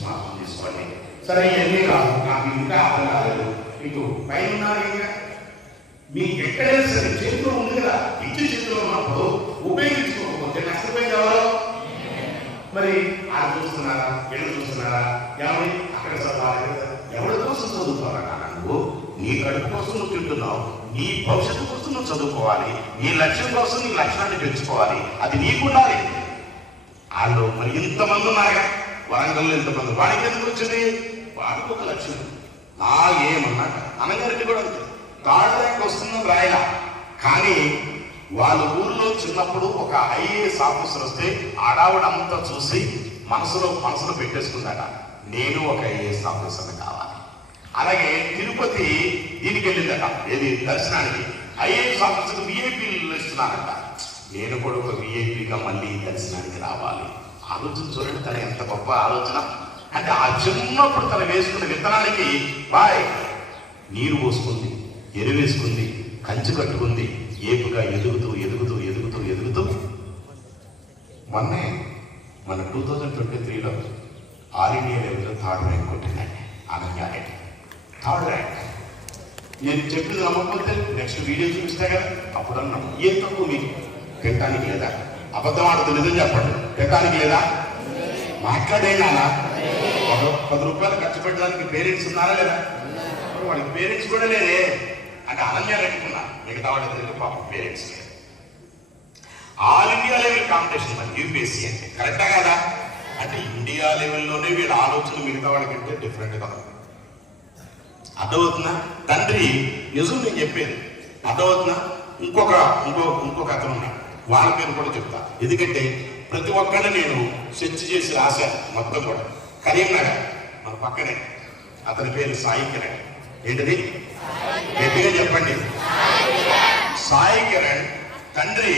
విశ్వాసం తీసుకోండి. సరే ఇవన్నీ కాదు, నాకు ఇంకా అర్థం కాలేదు. మీకు పైన ఉన్నారు ఇంకా మీకు ఎక్కడైనా సరే చేతిలో ఉంది కదా, ఇచ్చి చేతిలో ఉన్నప్పుడు ఉపయోగించుకోకపోతే నష్టపోయింది ఎవరో? మరి అది చూస్తున్నారా, వీళ్ళు చూస్తున్నారా? ఎవరి అక్కడ చదవాలి, ఎవరి కోసం చదువుకోవాలన్నా? నువ్వు నీ కడుపు కోసం నువ్వు తింటున్నావు, నీ భవిష్యత్తు కోసం నువ్వు చదువుకోవాలి, నీ లక్ష్యం కోసం నీ లక్ష్యాన్ని పెంచుకోవాలి, అది నీకుండాలి. వాళ్ళు మరి ఇంతమంది ఉన్నారా? వరంగల్లో ఇంతమంది, వాడికి ఎందుకు వచ్చింది? వాడికి ఒక లక్ష్యం. నా ఏమన్నాక అన్నగారికి కూడా అంతే, థర్డ్ ర్యాంక్ వస్తుందని రాయలా. కానీ వాళ్ళ ఊర్లో చిన్నప్పుడు ఒక ఐఏఎస్ ఆఫీసర్ వస్తే ఆడావిడంతా చూసి మనసులో పెట్టేసుకుందాట, నేను ఒక ఐఏఎస్ ఆఫీసర్ని కావాలి. అలాగే తిరుపతి దీనికి వెళ్ళిందట, ఏది దర్శనానికి. ఐఏఎస్ ఆఫీసర్ విఐపీలు ఇస్తున్నారట, నేను కూడా ఒక విఐపీగా మళ్ళీ దర్శనానికి రావాలి. ఆలోచన చూడండి, తన ఎంత గొప్ప ఆలోచన. అంటే ఆ చిన్నప్పుడు తను వేసుకున్న విత్తనానికి బాయ్ నీరు పోసుకుంది, ఎరువేసుకుంది, కంచి కట్టుకుంది, ఏపుగా ఎదుగుతూ ఎదుగుతూ ఎదుగుతూ ఎదుగుతూ మన 2023లో ఆల్ ఇండియా లెవెల్లో థర్డ్ ర్యాంక్ కొట్టిందండి. అనగానే థర్డ్ ర్యాంక్. నేను చెప్పింది నమ్మకపోతే నెక్స్ట్ వీడియో చూపిస్తా కదా, అప్పుడు అన్నాను ఏం తక్కువ మీకు పెట్టడానికి లేదా? అబద్ధం ఆడుతూ నిజం చెప్పండి, పెట్టడానికి లేదా? మాట్లాడేనా? 10 రూపాయలు ఖర్చు పెట్టడానికి పేరెంట్స్ ఉన్నారా లేదా? వాడికి పేరెంట్స్ కూడా లేదే. అంటే అనన్య పెట్టుకున్నా, మిగతా వాడి పాపం పేరెంట్స్ లేదు. ఆల్ ఇండియా లెవెల్ కాంపిటీషన్ మరి యూపీఎస్సీ అంటే కరెక్టా కదా? అంటే ఇండియా లెవెల్లోనే వీళ్ళ ఆలోచన మిగతా వాళ్ళకంటే డిఫరెంట్గా ఉంది. అర్థమవుతుందా? తండ్రి నిజం నేను చెప్పేది అర్థమవుతుందా? ఇంకొక అతను ఉన్నాడు, వాళ్ళ పేరు కూడా చెప్తా. ఎందుకంటే ప్రతి ఒక్కరిని నేను సెర్చ్ చేసి రాశాను మొత్తం కూడా. కరీంనగర్ మన పక్కనే, అతని పేరు సాయి కిరణ్. ఏంటిది? గట్టిగా చెప్పండి. సాయి కిరణ్ తండ్రి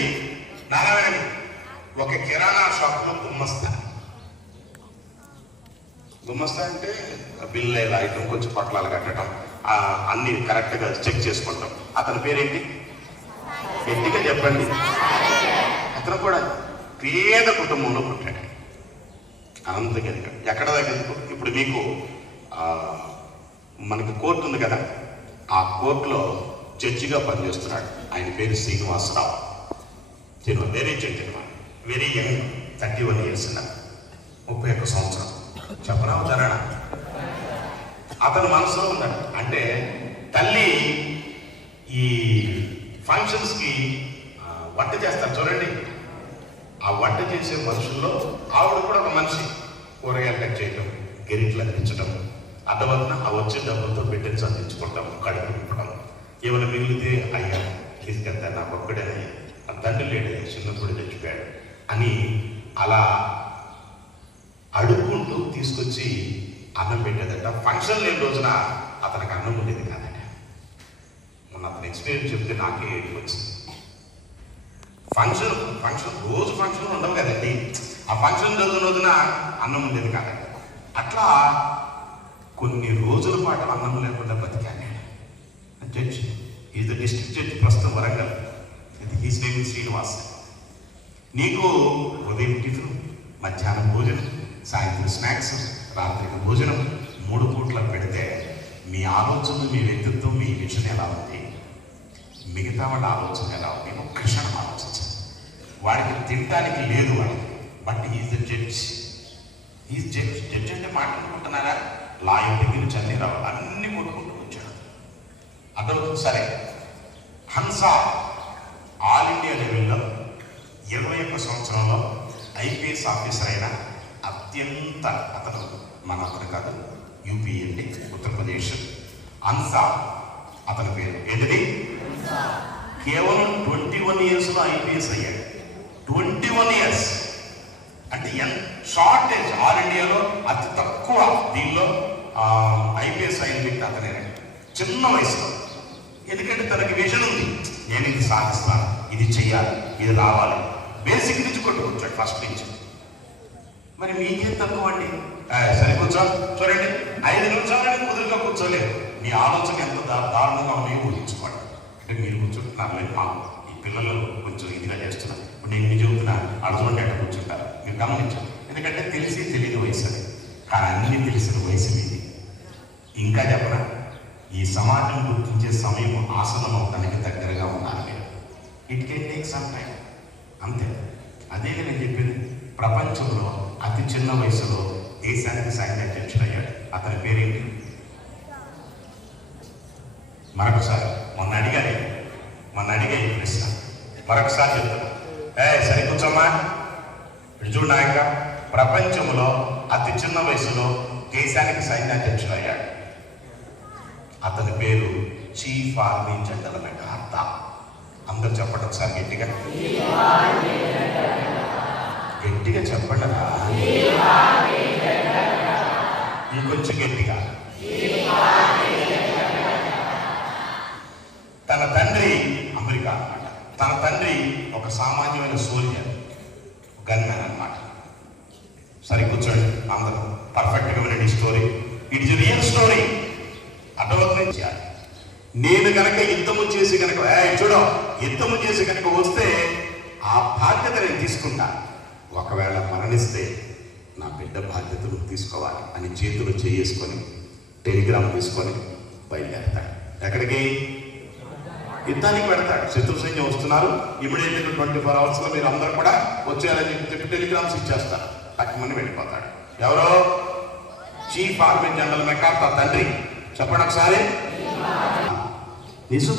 నారాయణ ఒక కిరాణా షాప్లో గుమ్మస్తా అంటే బిల్లు రాయటం, కొంచెం పట్లాలు కట్టడం, అన్ని కరెక్ట్గా చెక్ చేసుకుంటాం. అతని పేరేంటి? గట్టిగా చెప్పండి. అతను కూడా పేద కుటుంబంలో పుట్టాడు. అనంతకి ఎదిగాడు. ఎక్కడ దగ్గర ఇప్పుడు మీకు మనకి కోర్టు ఉంది కదా, ఆ కోర్టులో జడ్జిగా పనిచేస్తున్నాడు. ఆయన పేరు Srinivasarao. Very gentleman, very young, 31 years ఉన్నారు, 31 సంవత్సరం. చెప్పనా ఉదాహరణ? అతను మనసులో ఉన్నాడు. అంటే తల్లి ఈ ఫంక్షన్స్కి వంట చేస్తారు చూడండి, ఆ వంట చేసే మనుషుల్లో ఆవిడ కూడా ఒక మనిషి. కూరగాయలు కట్ చేయటం, గెరిట్లు అందించడం, అర్థమవుతున్న ఆ వచ్చే డబ్బులతో పెట్టించి అందించుకుంటాం, కడుపు నింపడం. ఏమైనా మిగిలితే అయ్యా తీసుకెళ్తా, నాకు ఒక్కడేనయ్యా, ఆ తండ్రి లేడే, చిన్నప్పుడు చచ్చిపోయాడు అని అలా అడుక్కుంటూ తీసుకొచ్చి అన్నం పెట్టేదట. ఫంక్షన్ లేని రోజున అతనికి అన్నం ఉండేది కాదట. మొన్న అతని ఎక్స్పీరియన్స్ చెప్తే నాకే ఏడుపు వచ్చింది. ఫంక్షన్ రోజు ఫంక్షన్ ఉండవు కదండి, ఆ ఫంక్షన్ రోజున అన్నం ఉండేది కాదట. అట్లా కొన్ని రోజుల పాటు అన్నం లేకుండా బతికాను నేను. Judge is the district judge, ప్రస్తుతం Warangal. His name is Srinivas. నీకు ఉదయం టిఫిన్, మధ్యాహ్నం భోజనం, సాయంత్రం స్నాక్స్, రాత్రికి భోజనం 3 పూట్లకు పెడితే మీ ఆలోచన, మీ వ్యక్తిత్వం, మీ విజన్ ఎలా ఉంది, మిగతా వాళ్ళ ఆలోచన ఎలా ఉంది, ఒక్క క్షణం ఆలోచించాలి. వాడికి తినడానికి లేదు వాడికి, but is the judge. Is judge. Judge అంటే మాట్లాడుకుంటున్నారా? లాయర్ దగ్గర నుంచి అన్ని రావాలి, అన్ని కొట్టుకుంటూ వచ్చాడు. అర్థం సరే. హంస ఆల్ ఇండియా లెవెల్లో 21 సంవత్సరంలో ఐపీఎస్ ఆఫీసర్ అయిన అత్యంత అతను, మన అతను కాదు, యూపీ అండి, ఉత్తరప్రదేశ్. హంస అతని పేరు. ఏంటిది? కేవలం 21 yearsలో ఐపీఎస్ అయ్యాడు. 21 years అంటే ఎంత షార్టేజ్. ఆల్ ఇండియాలో అతి తక్కువ దీనిలో ఐపీఎస్ అయిన వ్యక్తి అతనే, చిన్న వయసులో. ఎందుకంటే తనకి విజన్ ఉంది, నేను ఇది సాధిస్తాను, ఇది చెయ్యాలి, ఇది రావాలి. బేసిక్ నుంచి కొట్టుకొచ్చాడు, ఫస్ట్ నుంచి. మరి మీకేం తక్కువ అండి? సరే కూర్చో, చూడండి 5 నిమిషాలని కుదురుగా కూర్చోలేదు. మీ ఆలోచన ఎంత దారుణంగా ఉన్నాయో ఊహించుకోండి. అంటే మీరు కూర్చుంటున్నారు లేదు, ఈ పిల్లలు కొంచెం ఇదిగా చేస్తున్నారు. ఇప్పుడు నేను చెబుతున్నా, అర్థం అంటే అట్లా కూర్చుంటారు. మీరు గమనించాలి, ఎందుకంటే తెలిసి తెలియని వయసు అది. కానీ అన్ని తెలిసిన వయసు మీది. ఇంకా చెప్పరా, ఈ సమాజం గుర్తించే సమయం ఆసనం అవడానికి దగ్గరగా ఉన్నారు మీరు. It can take some time, అంతే. అదే నేను చెప్పింది. ప్రపంచంలో అతి చిన్న వయసులో దేశానికి సైన్య అధ్యక్షుడయ్యాడు. అతని పేరేంటి? మరొకసారి మొన్న అడిగా ఈ ప్రశ్న మరొకసారి చెప్తాను. సరి కూర్చోమ్మా. చూడు నాయక, ప్రపంచంలో అతి చిన్న వయసులో దేశానికి సైన్యాధ్యక్షుడయ్యాడు. అతని పేరు చీఫ్ ఆర్మీ జనరల్ మెకార్థా. అందరు చెప్పండి ఒకసారి గట్టిగా చెప్పండి. ఇంకొంచెం గట్టిగా. తన తండ్రి అమెరికా అన్నమాట. తన తండ్రి ఒక సామాన్యమైన సోల్జర్, గన్మెన్ అన్నమాట. సరే కూర్చోండి అందరూ, పర్ఫెక్ట్గా వినండి story. It is real story. అర్థమవుతుంది. నేను కనుక యుద్ధము చేసి కనుక యుద్ధము చేసి కనుక వస్తే ఆ బాధ్యత నేను తీసుకుంటా. ఒకవేళ మరణిస్తే నా బిడ్డ బాధ్యతను తీసుకోవాలి అని చేతులు చేసుకొని టెలిగ్రామ్ తీసుకొని బయలుదేరతాడు. ఎక్కడికి? యుద్ధానికి పెడతాడు. శత్రు సైన్యం వస్తున్నారు, ఇమీడియట్గా 24 అవర్స్లో మీరు అందరూ కూడా వచ్చేయాలని చెప్పి టెలిగ్రామ్స్ ఇచ్చేస్తారు. తక్కువని వెళ్ళిపోతాడు. ఎవరో? చీఫ్ ఆర్మీ జనరల్ మెకార్థా తండ్రి. చెప్పండి ఒకసారి. నిజం.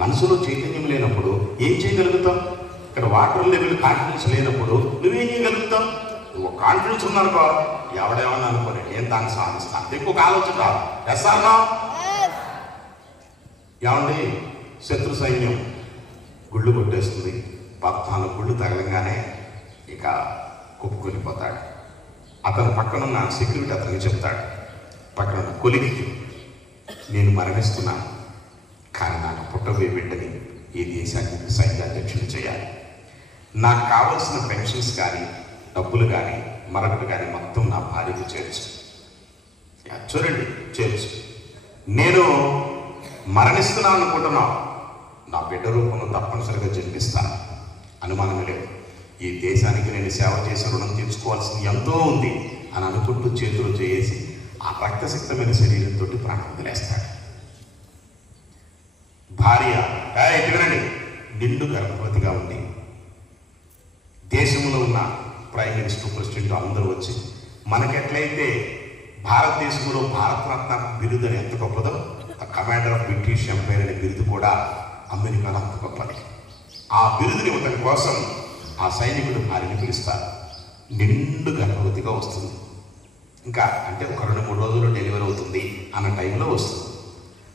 మనసులో చైతన్యం లేనప్పుడు ఏం చేయగలుగుతావు? ఇక్కడ వాటర్ లెవెల్ కాన్ఫిడెన్స్ లేనప్పుడు నువ్వేం చేయగలుగుతావు? నువ్వు కాన్ఫిడెన్స్ ఉందనుకో, ఎవడేమన్నా అనుకోని నేను దాన్ని సాధిస్తాను. ఎక్కువ ఆలోచన రాదు. ఎస్ఆర్నా? ఏమండి, శత్రు సైన్యం గుళ్ళు కొట్టేస్తుంది. 14 గుళ్ళు తగలంగానే ఇక కుప్పుకొనిపోతాడు. అతను పక్కనున్న సెక్యూరిటీ అతనికి చెప్తాడు, పక్కన కొలికి, నేను మరణిస్తున్నాను, కానీ నాకు పుట్టబోయే బిడ్డని ఈ దేశానికి సైన్యాధ్యక్షులు చేయాలి. నాకు కావలసిన పెన్షన్స్ కానీ డబ్బులు కానీ మరొకటి కానీ మొత్తం నా భార్యకు చేర్చు. చూడండి, చేర్చు. నేను మరణిస్తున్నాను అనుకుంటున్నావు, నా బిడ్డ రూపంలో తప్పనిసరిగా జన్మిస్తాను, అనుమానం లేదు. ఈ దేశానికి నేను సేవ చేసి రుణం తీర్చుకోవాల్సింది ఎంతో ఉంది అని అనుకుంటూ చేతులు చేసి ఆ రక్తసిక్తమైన శరీరంతో ప్రాణం వదిలేస్తాడు. భార్య ఎటువనండి నిండు గర్భవతిగా ఉంది. దేశంలో ఉన్న ప్రైమ్ మినిస్టర్, ప్రెసిడెంట్ అందరూ వచ్చి మనకెట్లయితే భారతదేశంలో భారతరత్న బిరుదు అని ఎంత గొప్పదో, కమాండర్ ఆఫ్ బ్రిటిష్ ఎంపైర్ అనే బిరుదు కూడా అమెరికాలో అంత గొప్పది. ఆ బిరుదుని ఇవ్వడం కోసం ఆ సైనికుడు భార్యని పిలుస్తారు. నిండు గర్భవతిగా వస్తుంది. ఇంకా అంటే ఒక 2-3 రోజుల్లో డెలివరీ అవుతుంది అన్న టైంలో వస్తుంది.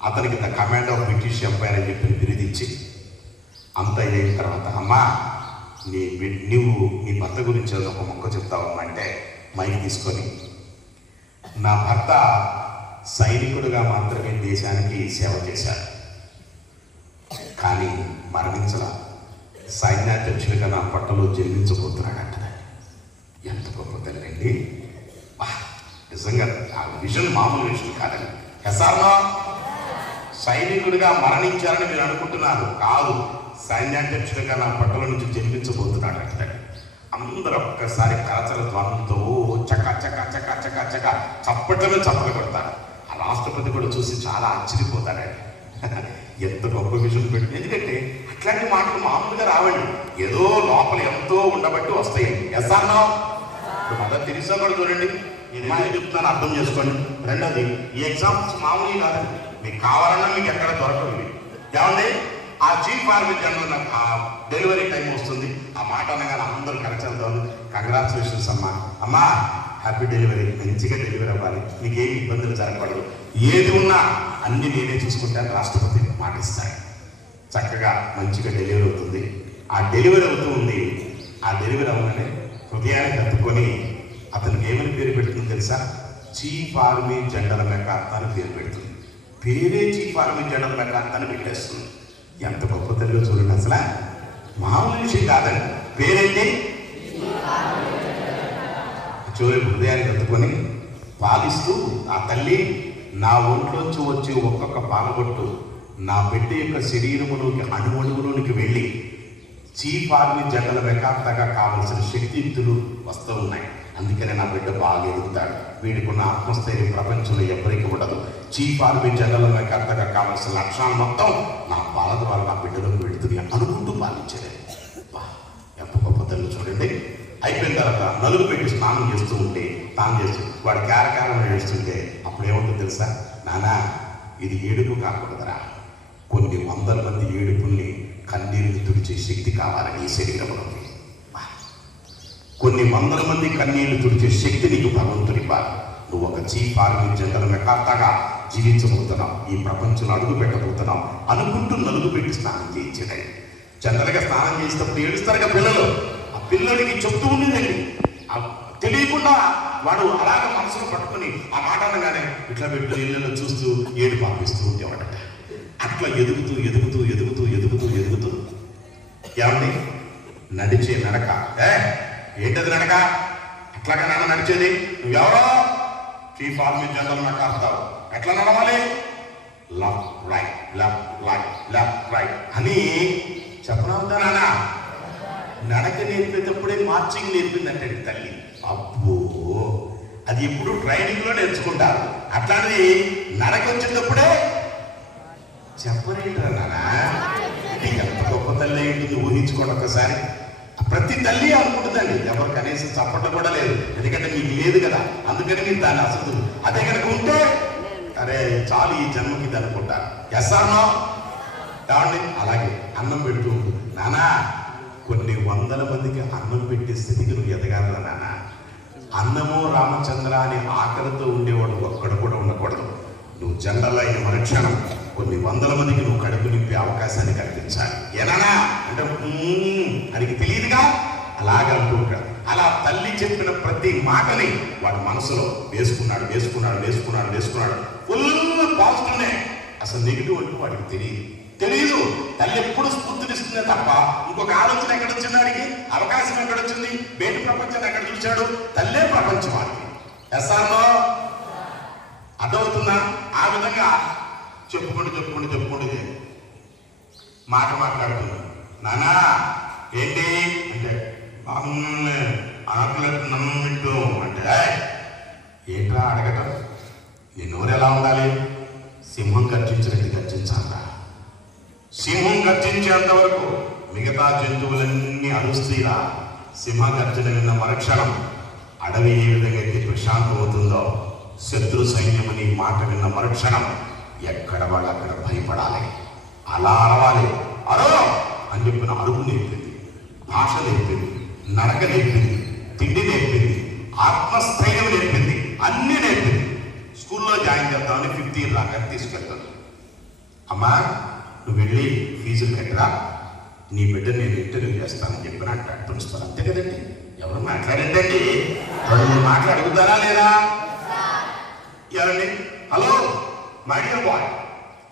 అతనికి the commander of British empire అని చెప్పి బిరుదు ఇచ్చి అంత అయిన తర్వాత, అమ్మా నువ్వు నీ భర్త గురించి ఒక మొక్క చెప్తావమ్మా అంటే మైక్ తీసుకొని, నా భర్త సైనికుడుగా మాత్రమే దేశానికి సేవ చేశాడు, కానీ మరణించల, సైన్యాధ్యక్షుడిగా నా పట్టలో జన్మించబోతున్నాడు అంటది. ఎంత గొప్ప తల్లండి! నిజంగా ఆ విషయం మామూలు విషయం కాదండి. ఎస్ఆర్నో? సైనికుడిగా మరణించారని మీరు అనుకుంటున్నారు, కాదు, సైన్యాధ్యక్షుడిగా నా పట్టల నుంచి జన్మించబోతున్నాడు అంటది. అందరూ ఒక్కసారి కరచల ధ్వనులతో చక్క చక్క చక్క చక్క చక్క చప్పట్లమే చప్పలు కొడతారు. ఆ రాష్ట్రపతి కూడా చూసి చాలా ఆశ్చర్యపోతాడండి. ఎంత గొప్ప విషయం పెట్టి. ఎందుకంటే అట్లాంటి మాటలు మామూలుగా రావండి, ఏదో లోపల ఎంతో ఉండబట్టి వస్తాయి. ఎస్ఆర్నో? మదర్ తెరీసా కూడా చూడండి, నేను ఏం చెప్తున్నాను అర్థం చేసుకోండి. రెండోది, ఈ ఎగ్జామ్స్ మామూలు కాదండి, మీకు కావాలన్నా మీకు ఎక్కడ దొరకదు. ఏమండి, ఆ చీఫ్ ఆర్మీ జనరల్ ఆ డెలివరీ టైం వస్తుంది, ఆ మాట అనగానే అందరూ కరచల్తారు, కంగ్రాచులేషన్స్ అమ్మా, అమ్మా హ్యాపీ డెలివరీ, మంచిగా డెలివరీ అవ్వాలి, మీకు ఏమి ఇబ్బందులు జరగకూడదు, ఏది ఉన్నా అన్ని నేనే చూసుకుంటాను రాష్ట్రపతి మాట ఇస్తాడు. చక్కగా మంచిగా డెలివరీ అవుతుంది. ఆ డెలివరీ అవుతూ ఉంది. ఆ డెలివరీ అవ్వగానే హృదయాన్ని కట్టుకొని అతనికి ఏమని పేరు పెడుతుంది తెలుసా? చీఫ్ ఆర్మీ జనరల్ మెకార్థా అని పేరు పెడుతుంది. పేరే చీఫ్ ఆర్మీ జనరల్ మెకార్థా అని పెట్టేస్తుంది. ఎంత గొప్ప తెలుగు చూడండి, అసలు మామూలు విషయం కాదండి. పేరేంటి? చూడండి, హృదయాన్ని కట్టుకొని పాలిస్తూ ఆ తల్లి, నా ఒంట్లోంచి వచ్చే ఒక్కొక్క పాలబొట్టు నా బిడ్డ యొక్క శరీరములోకి అణువణువులోనికి వెళ్ళి చీఫ్ ఆర్మీ జనరల్ మెకార్థాగా కావలసిన శక్తియుక్తులు వస్తూ ఉన్నాయి. అందుకనే నా బిడ్డ బాగా ఎదుగుతాడు, వీడికున్న ఆత్మస్థైర్యం ప్రపంచంలో ఎవరికి ఉండదు. చీఫ్ ఆర్మీ జనరల్ కర్తగా కావాల్సిన లక్ష్యాలు మొత్తం నా పాల ద్వారా నా బిడ్డలకు వెళుతుంది అనుకుంటూ పాలించేది. ఎంత గొప్ప తల్లి చూడండి. అయిపోయిన తర్వాత నలుగు పెట్టి స్నానం చేస్తూ ఉంటే, స్నానం చేస్తూ వాడు క్యారకారం ఏడుస్తుంటే అప్పుడు ఏముంటుంది తెలుసా? నానా, ఇది ఏడుపు కాకూడదురా, కొన్ని వందల మంది ఏడుపుల్ని కన్నీరుని తుడిచే శక్తి కావాలని ఈ శరీరంలోకి. కొన్ని వందల మంది కన్నీళ్లు తుడిచే శక్తి నీకు భగవంతుడి ఇవ్వాలి. నువ్వు ఒక చీఫ్ ఆర్మీ జనరల్ మెకార్తగా జీవించబోతున్నావు, ఈ ప్రపంచంలో అడుగు పెట్టబోతున్నావు అనుకుంటూ నలుగు పెట్టి స్నానం చేయించేది. జనరల్గా స్నానం చేసేటప్పుడు ఏడుస్తారుగా పిల్లలు, ఆ పిల్లడికి చెప్తూ ఉండేదండి. తెలియకుండా వాడు అలాగ మనసును పట్టుకుని ఆ మాట అనగానే ఇట్లా పెట్టు ఇళ్ళలో చూస్తూ ఏడు పంపిస్తూ ఉండేవాడట. అట్లా ఎదుగుతూ ఎదుగుతూ ఎదుగుతూ ఎదుగుతూ ఎదుగుతూ ఏమండి నడిచే నడక, ఏంటది నడక? అట్లాగా నాన్న నడిచేది. నువ్వెవరో చీఫ్ ఆర్మీ జనరల్ మెకార్తావు, ఎట్లా నడవాలి? Left right left right left right అని చెప్పనా ఉందా నాన్న? నడక నేర్పేటప్పుడే మార్చింగ్ నేర్పిందంటే తల్లి. అబ్బో, అది ఎప్పుడు ట్రైనింగ్ లో నేర్చుకుంటారు. అట్లాంటిది నడక వచ్చేటప్పుడే చెప్పలేంటారా నాన్న? ఎంత గొప్ప తల్లి ఉంటుంది ఊహించుకోండి ఒకసారి. ప్రతి తల్లి అనుకుంటుందండి, ఎవరు కనీసం చప్పట్లు కూడా లేదు, ఎందుకంటే మీకు లేదు కదా, అందుకని మీరు దాన్ని అసలు అదే కనుక ఉంటే అరే చాలు ఈ జన్మకి ఇది అనుకుంటారు. Yes or no? కావండి. అలాగే అన్నం పెడుతూ ఉంటుంది. నానా, కొన్ని వందల మందికి అన్నం పెట్టే స్థితికి నువ్వు ఎదగాల నాన్న. అన్నమో రామచంద్ర అని ఆకలితో ఉండేవాడు ఒక్కడు కూడా ఉండకూడదు. నువ్వు జనరల్ అయిన మరుక్షణం కొన్ని వందల మందికి నువ్వు కడుపు నింపే అవకాశాన్ని కల్పించాలి. ఏనానా అంటే ఆయనకి తెలియదుగా, అలాగే అనుకుంటాడు. అలా తల్లి చెప్పిన ప్రతి మాటని వాడి మనసులో వేసుకున్నాడు వేసుకున్నాడు వేసుకున్నాడు వేసుకున్నాడు. ఫుల్ పాజిటివ్నే, అసలు నెగిటివ్ అంటూ వాడికి తెలియదు. తల్లి ఎప్పుడు స్ఫూర్తినిస్తుందే తప్ప ఇంకొక ఆలోచన ఎక్కడొచ్చింది వాడికి, అవకాశం ఎక్కడొచ్చింది, బయట ప్రపంచాన్ని ఎక్కడ చూశాడు? తల్లే ప్రపంచం వాడికి. ఎస్ఆర్లో అర్థమవుతుందా? ఆ విధంగా చెప్పుకుంటూ మాట మాట్లాడుతుంది. నానా ఏంటి అంటే బాగున్నా ఆకలిట్టు నన్ను వింటూ అంటే ఏంట్రా అడగటం? నీ నోరు ఎలా ఉండాలి? సింహం గర్జించినట్టు గర్జించాలా? సింహం గర్జించేంత వరకు మిగతా జంతువులన్నీ అరుస్తీరా. సింహ గర్జన విన్న మరుక్షణం అడవి ఏ విధంగా అయితే ప్రశాంతం అవుతుందో, శత్రు సైన్యం నీ మాట విన్న మరుక్షణం ఎక్కడ వాళ్ళు అక్కడ భయపడాలి, అలా అరవాలి. అరో అని చెప్పిన అరుపు నేర్పింది, భాష నేర్పింది, నడక నేర్పింది, తిండి నేర్పింది, ఆత్మస్థైర్యం నేర్పింది, అన్నీ నేర్పింది. స్కూల్లో జాయిన్ చేద్దామని 5th year దాకా తీసుకెళ్తాను. అమ్మా నువ్వు వెళ్ళి ఫీజులు కట్టరా, నీ బిడ్డ నేను ఇంటర్వ్యూ చేస్తానని చెప్పిన అంటాడు ప్రిన్సిపల్. అంతే కదండి, ఎవరు మాట్లాడండి, ఎవరు మాట్లాడుగుతారా లేదా? ఎవరండి? Hello my dear boy,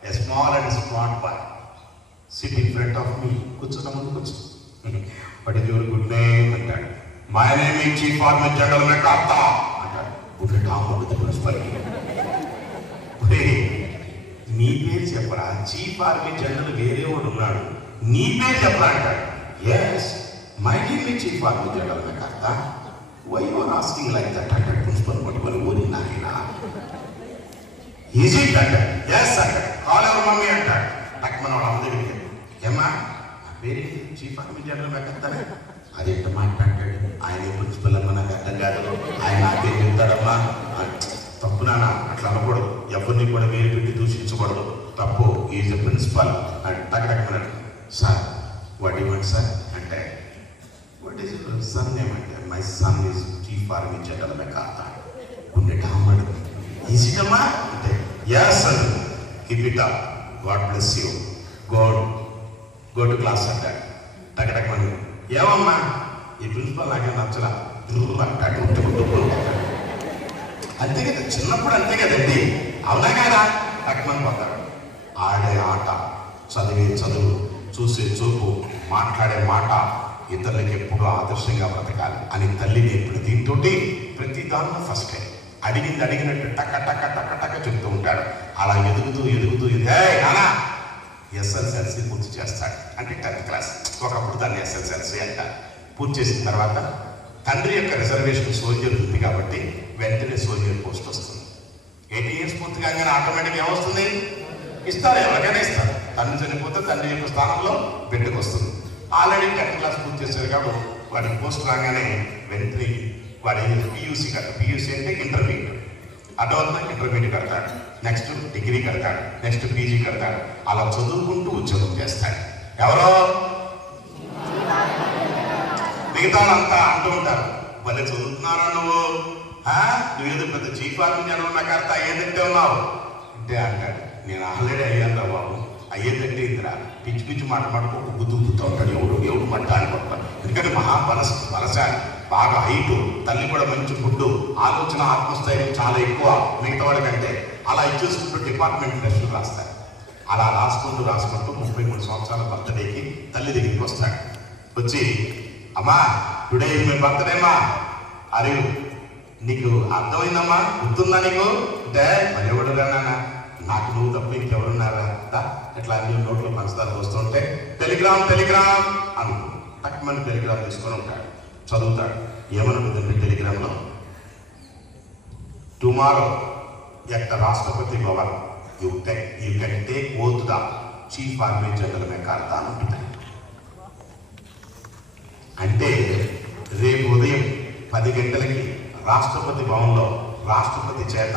a small and smart boy, sit in front of me. కూర్చున్న ముందు కూర్చో. What is your good name అంటాడు. My name is chief army general MacArthur అంటాడు. Good top of the principal. నీ పేరు చెప్పరా, chief army general వేరే వాడు ఉన్నాడు, నీ పేరు చెప్పరా అంటాడు. Yes my name is chief army general MacArthur, why you are asking like that అంటాడు ప్రిన్సిపల్. పట్టుకొని ఓరి నాయనా ఈజీ అంటాడు. ఎస్ అంటాడు. కాల్ ఎవరు మమ్మీ అంటాడు. నాకు మన వాళ్ళ అమ్మ దగ్గరికి ఏమ్మా నా పేరు చీఫ్ ఆర్మీ జనరల్ మెకార్తానే. అదేంట మాట్లాడాడు, ఆయన ప్రిన్సిపల్ అమ్మ, నాకు అర్థం కాదు, ఆయన నా పేరు చెప్తాడమ్మా. తప్పు నాన్న, అట్లా అనకూడదు, ఎవరిని కూడా వేరు పెట్టి దూషించకూడదు, తప్పు. ఈజ్ ఎ ప్రిన్సిపల్ అని టగటకమన్నాడు. Sir what you want sir అంటే, what is your son name అంటే, my son is chief army general MacArthur. గుండె డామ్మడు. ఈజీగమ్మా అంటే yes and keep it up, god bless you, go to class అంటాడు. టగటకమని ఏమమ్మా ఈ ప్రిన్సిపల్ నాకే నచ్చలా అంటాడు. అంతే కదా, చిన్నప్పుడు అంతే కదండి, అవునా కదా? టక్మని పోతాడు. ఆడే ఆట, చదివే చదువు, చూసే చూపు, మాట్లాడే మాట ఇతరులకు ఎప్పుడూ ఆదర్శంగా బ్రతకాలి అని తల్లి నేర్పిన దీంతో ప్రతి దానిలో ఫస్ట్ అడిగినట్టు టక్క టక్క టక్క టక్క చెప్తూ ఉంటాడు. అలా ఎదుగుతూ నానా SSLC పూర్తి చేస్తాడు. అంటే 10th క్లాస్, ఒకప్పుడు దాన్ని SSLC అంటారు. పూర్తి చేసిన తర్వాత తండ్రి యొక్క రిజర్వేషన్ సోల్జర్ ఉంది కాబట్టి వెంటనే సోల్జర్ పోస్ట్ వస్తుంది. 18 years పూర్తి కాగానే ఆటోమేటిక్ ఏమొస్తుంది? ఇస్తారు, ఎవరికైనా ఇస్తారు. తండ్రి చనిపోతే తండ్రి యొక్క స్థానంలో బిడ్డకు వస్తుంది. ఆల్రెడీ 10th class పూర్తి చేశారు కాబట్టి వాడికి పోస్ట్ రాగానే వెంటనే వాడి పియూసీ కడతాడు. పియూసీ అంటే ఇంటర్మీడియట్, అడ్వాన్స్ ఇంటర్మీడియట్ కడతాడు, నెక్స్ట్ డిగ్రీ కడతాడు, నెక్స్ట్ పీజీ కడతాడు. అలా చదువుకుంటూ ఉద్యోగం చేస్తాడు. ఎవరో మిగతా అంతా అంటూ ఉంటారు, భలే చదువుతున్నారా నువ్వేదో పెద్ద చీఫ్ ఆర్మీ జనరల్ కడతా అయ్యేదంటే ఉన్నావు అంటే అంటాడు. నేను ఆల్రెడీ అయ్యాను రా బాబు, అయ్యేదంటే ఇందిరా పిచ్చి పిచ్చి మాట్లాడుకో గుద్దుతూ ఉంటాడు. ఎవడు మట్ట అనుకుంటాడు. ఎందుకంటే బలశాలి, బాగా హైటు, తల్లి కూడా మంచి ఫుడ్, ఆలోచన ఆత్మస్థైర్యం చాలా ఎక్కువ మిగతా వాడికంటే. అలా ఇచ్చేసుకుంటూ డిపార్ట్మెంట్ టెస్టులు రాస్తాడు. అలా రాసుకుంటూ 33 సంవత్సరాల బర్త్డేకి తల్లి దగ్గరికి వస్తాడు. వచ్చి, అమ్మా టుడే ఇస్ మై బర్త్డేమా, అరే నీకు అర్థమైందమ్మా, గుర్తుందా నీకు అంటే మరి ఎవడుగా నాన్న, నాకు నువ్వు తప్ప ఇంకెవరున్నారా ఎట్లా అన్ని నోట్లో పంచదార వస్తుంటే టెలిగ్రామ్ అను తక్కువ టెలిగ్రామ్ తీసుకొని ఉంటాడు. చదువుతాడు. ఏమనుకుందంటే టెలిగ్రామ్లో, tomorrow at the Rashtrapati Bhavan you can take oath the chief army general MacArthur అని ఉంటుంది. అంటే రేపు ఉదయం 10 గంటలకి రాష్ట్రపతి భవన్లో రాష్ట్రపతి చేత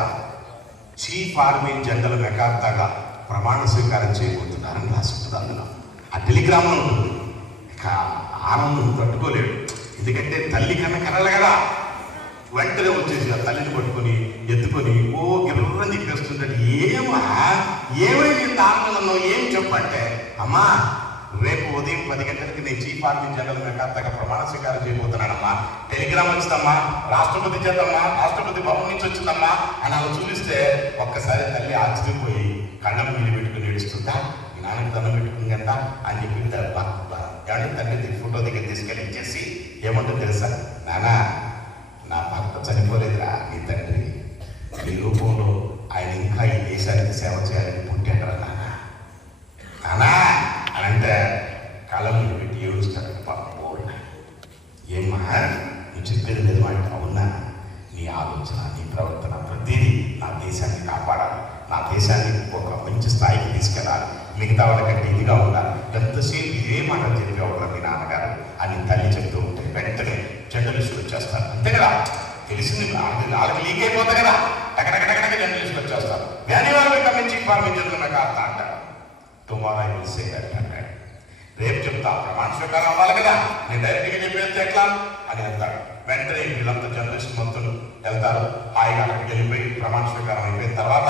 చీఫ్ ఆర్మీ జనరల్ మెకార్తాగా ప్రమాణ స్వీకారం చేయబోతున్నారని రాసుకుంటుంది. అందులో ఆ టెలిగ్రామ్లో ఉంటుంది. ఇక ఆనందం తట్టుకోలేడు. ఎందుకంటే తల్లి కన్నా కనలు కదా. వెంటనే వచ్చేసి ఆ తల్లిని పట్టుకొని ఎత్తుకొని గిర్రని చెప్పేస్తుంటాడు. ఏమైంది ఇంత ఆనందంలో ఏం చెప్పంటే, అమ్మా రేపు ఉదయం 10 గంటలకి నేను చీఫ్ ఆర్మీ జనరల్ మెకార్తాగా ప్రమాణ స్వీకారం చేయబోతున్నానమ్మా. టెలిగ్రామ్ వచ్చిందమ్మా, రాష్ట్రపతి చేతమ్మా, రాష్ట్రపతి భవన్ నుంచి వచ్చిందమ్మా అని అలా చూపిస్తే ఒక్కసారి తల్లి ఆశ్చర్యపోయి కళ్ళం మీద పెట్టుకుని ఏడుస్తుందా, ఈ నాన్నకి దండం పెట్టుకుంది అంట అని చెప్పి తండ్రి ఫోటో దగ్గర తీసుకెళ్ళి ఇచ్చేసి ఏమంటుంది తెలుసా, నానా నా భర్త చనిపోలేదురా, నీ తండ్రి ఈ రూపంలో ఆయన ఇంకా ఈ దేశానికి సేవ చేయాలని పుట్టాడు నానా అని అంటే కాలం పెట్టి ఏడుస్తాడు. పాపం ఏమ్మా నువ్వు చెప్పేది నిజమంట, అవునా? నీ ఆలోచన, నీ ప్రవర్తన ప్రతిదీ నా దేశాన్ని కాపాడాలి, నా దేశాన్ని ఒక మంచి స్థాయికి తీసుకెళ్ళాలి, మిగతా వాళ్ళకంటే ఇదిగా ఉండాలి. ఎంతసేపు ఇదే మాట చెప్పేవాళ్ళ మీ నాన్నగారు అని తల్లి చెప్తూ ఉంటే వెంటనే జర్నలిస్టులు వచ్చేస్తారు. అంతే కదా, తెలిసింది వాళ్ళకి లీక్ అయిపోతాయి కదా, టకటకటక జర్నలిస్టులు వచ్చేస్తారు. వ్యాధి వాళ్ళు కమించి పంపించడం నాకు అర్థం అంటారు. Tomorrow I will say that అంటాడు. రేపు చెప్తా, ప్రమాణ స్వీకారం అవ్వాలి కదా, నేను డైరెక్ట్గా చెప్పేస్తే ఎట్లా అని అంటాడు. వెంటనే వీళ్ళంతా జర్నలిస్ట్ మొత్తం వెళ్తారు. హాయిగా అక్కడికి వెళ్ళిపోయి ప్రమాణ స్వీకారం అయిపోయిన తర్వాత